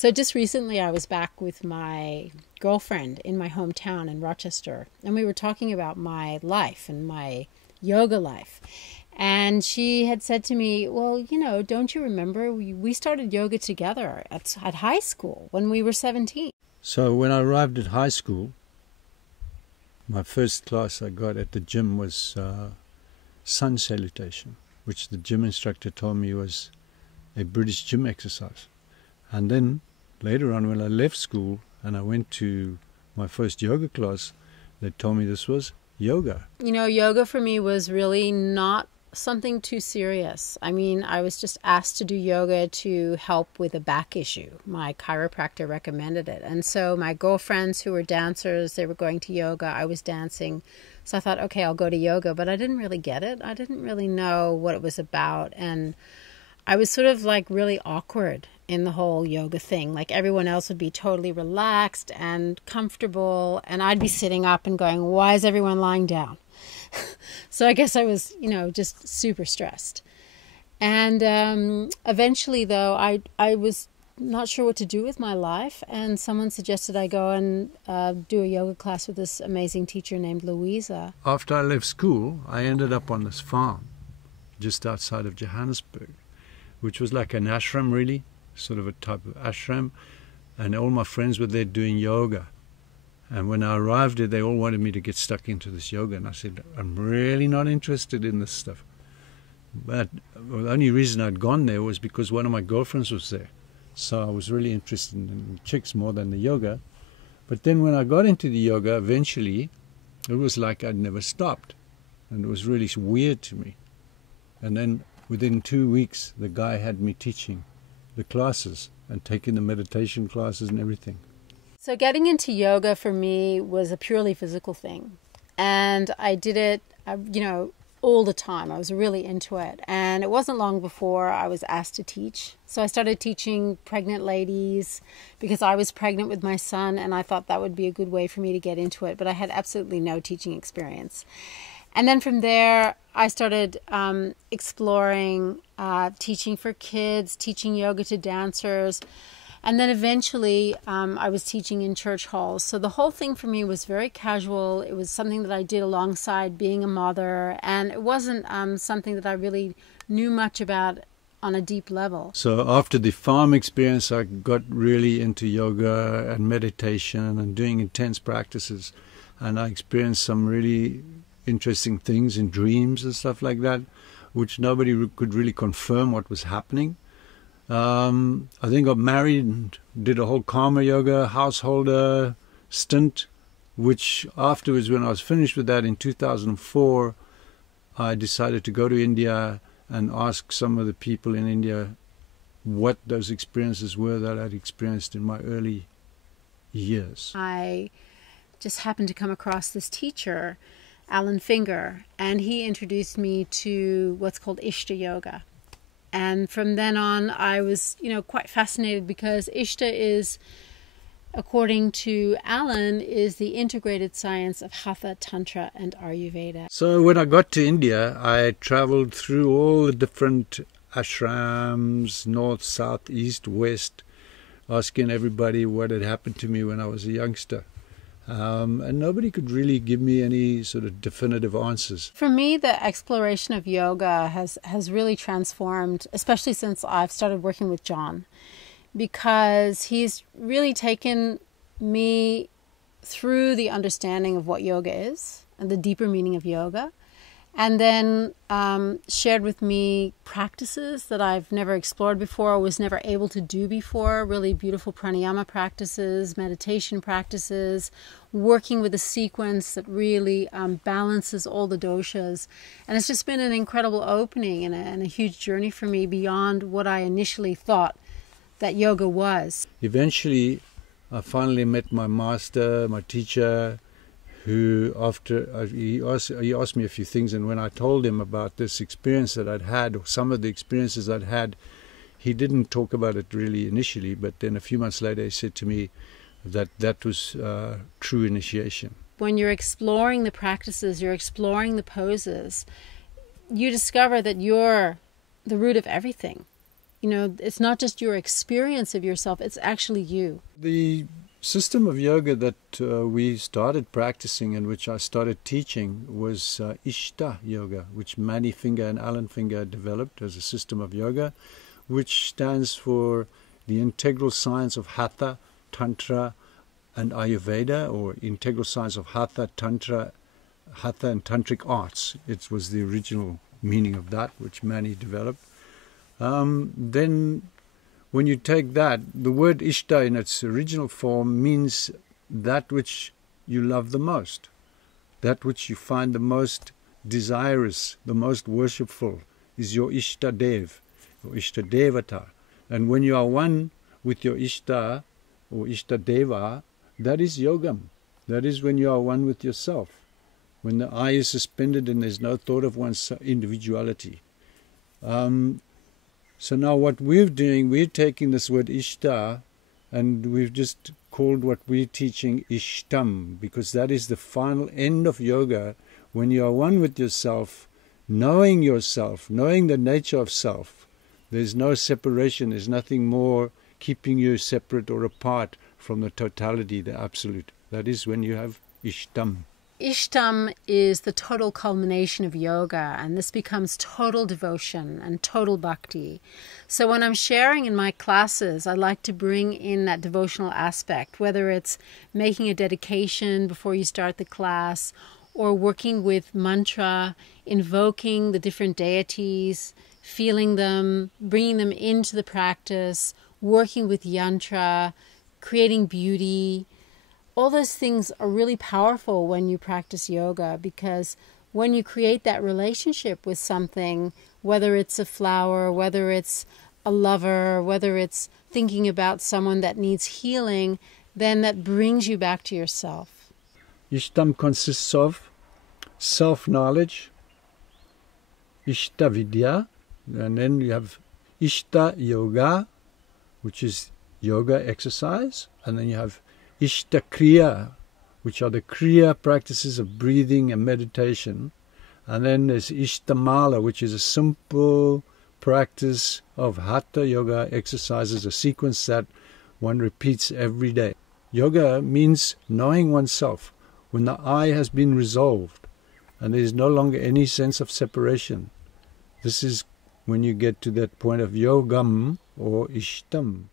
So just recently I was back with my girlfriend in my hometown in Rochester, and we were talking about my life and my yoga life. And she had said to me, well, don't you remember we started yoga together at high school when we were 17. So when I arrived at high school, my first class I got at the gym was sun salutation, which the gym instructor told me was a British gym exercise. And then later on, when I left school and I went to my first yoga class, they told me this was yoga. Yoga for me was really not something too serious. I mean, I was just asked to do yoga to help with a back issue. My chiropractor recommended it. And so my girlfriends who were dancers, they were going to yoga. I was dancing. So I thought, okay, I'll go to yoga. But I didn't really get it. I didn't really know what it was about. And I was sort of like really awkward in the whole yoga thing. Like everyone else would be totally relaxed and comfortable. And I'd be sitting up and going, why is everyone lying down? So I guess I was, just super stressed. And eventually, though, I was not sure what to do with my life. And someone suggested I go and do a yoga class with this amazing teacher named Louisa. After I left school, I ended up on this farm just outside of Johannesburg, which was like an ashram, really, sort of a type of ashram. And all my friends were there doing yoga. And when I arrived there, they all wanted me to get stuck into this yoga. And I said, I'm really not interested in this stuff. But the only reason I'd gone there was because one of my girlfriends was there. So I was really interested in chicks more than the yoga. But then when I got into the yoga, eventually, it was like I'd never stopped. And it was really weird to me. And then within 2 weeks, the guy had me teaching the classes and taking the meditation classes and everything. So getting into yoga for me was a purely physical thing. And I did it, all the time. I was really into it. And it wasn't long before I was asked to teach. So I started teaching pregnant ladies because I was pregnant with my son and I thought that would be a good way for me to get into it. But I had absolutely no teaching experience. And then from there, I started exploring teaching for kids, teaching yoga to dancers. And then eventually I was teaching in church halls. So the whole thing for me was very casual. It was something that I did alongside being a mother. And it wasn't something that I really knew much about on a deep level. So after the farm experience, I got really into yoga and meditation and doing intense practices. And I experienced some really interesting things in dreams and stuff like that, which nobody could really confirm what was happening. I then got married and did a whole karma yoga householder stint, which afterwards, when I was finished with that in 2004, I decided to go to India and ask some of the people in India what those experiences were that I'd experienced in my early years. I just happened to come across this teacher, Alan Finger, and he introduced me to what's called Ishta yoga. And from then on, I was, quite fascinated because Ishta is, according to Alan, is the integrated science of Hatha, Tantra, and Ayurveda. So when I got to India, I traveled through all the different ashrams, north, south, east, west, asking everybody what had happened to me when I was a youngster. And nobody could really give me any sort of definitive answers. For me, the exploration of yoga has really transformed, especially since I've started working with John, because he's really taken me through the understanding of what yoga is and the deeper meaning of yoga, and then shared with me practices that I've never explored before, or was never able to do before, really beautiful pranayama practices, meditation practices, working with a sequence that really balances all the doshas. And it's just been an incredible opening and a huge journey for me beyond what I initially thought that yoga was. Eventually, I finally met my master, my teacher, who after he asked me a few things, and when I told him about this experience that I'd had, or some of the experiences I'd had, he didn't talk about it really initially, but then a few months later he said to me that was true initiation. When you're exploring the practices, you're exploring the poses, you discover that you're the root of everything. it's not just your experience of yourself, it's actually you. The system of yoga that we started practicing and which I started teaching was Ishta yoga, which Manny Finger and Alan Finger developed as a system of yoga, which stands for the integral science of Hatha, Tantra and Ayurveda, or integral science of Hatha and Tantric arts. It was the original meaning of that, which Manny developed. Then when you take that, the word Ishta in its original form means that which you love the most, that which you find the most desirous, the most worshipful, is your Ishta Dev, or Ishta Devata. And when you are one with your Ishta, or Ishta Deva, that is yogam. That is when you are one with yourself, when the I is suspended and there's no thought of one's individuality. So now what we're doing, we're taking this word Ishta and we've just called what we're teaching Ishtam, because that is the final end of yoga, when you are one with yourself, knowing the nature of self. There's no separation, there's nothing more keeping you separate or apart from the totality, the absolute. That is when you have Ishtam. Ishtam is the total culmination of yoga, and this becomes total devotion and total bhakti. So when I'm sharing in my classes, I like to bring in that devotional aspect, whether it's making a dedication before you start the class, or working with mantra, invoking the different deities, feeling them, bringing them into the practice, working with yantra, creating beauty. All those things are really powerful when you practice yoga, because when you create that relationship with something, whether it's a flower, whether it's a lover, whether it's thinking about someone that needs healing, then that brings you back to yourself. Ishtam consists of self-knowledge, Ishta Vidya, and then you have Ishta Yoga, which is yoga exercise, and then you have Ishta Kriya, which are the Kriya practices of breathing and meditation. And then there's Ishtamala, which is a simple practice of Hatha yoga exercises, a sequence that one repeats every day. Yoga means knowing oneself when the I has been resolved and there is no longer any sense of separation. This is when you get to that point of yogam or Ishtam.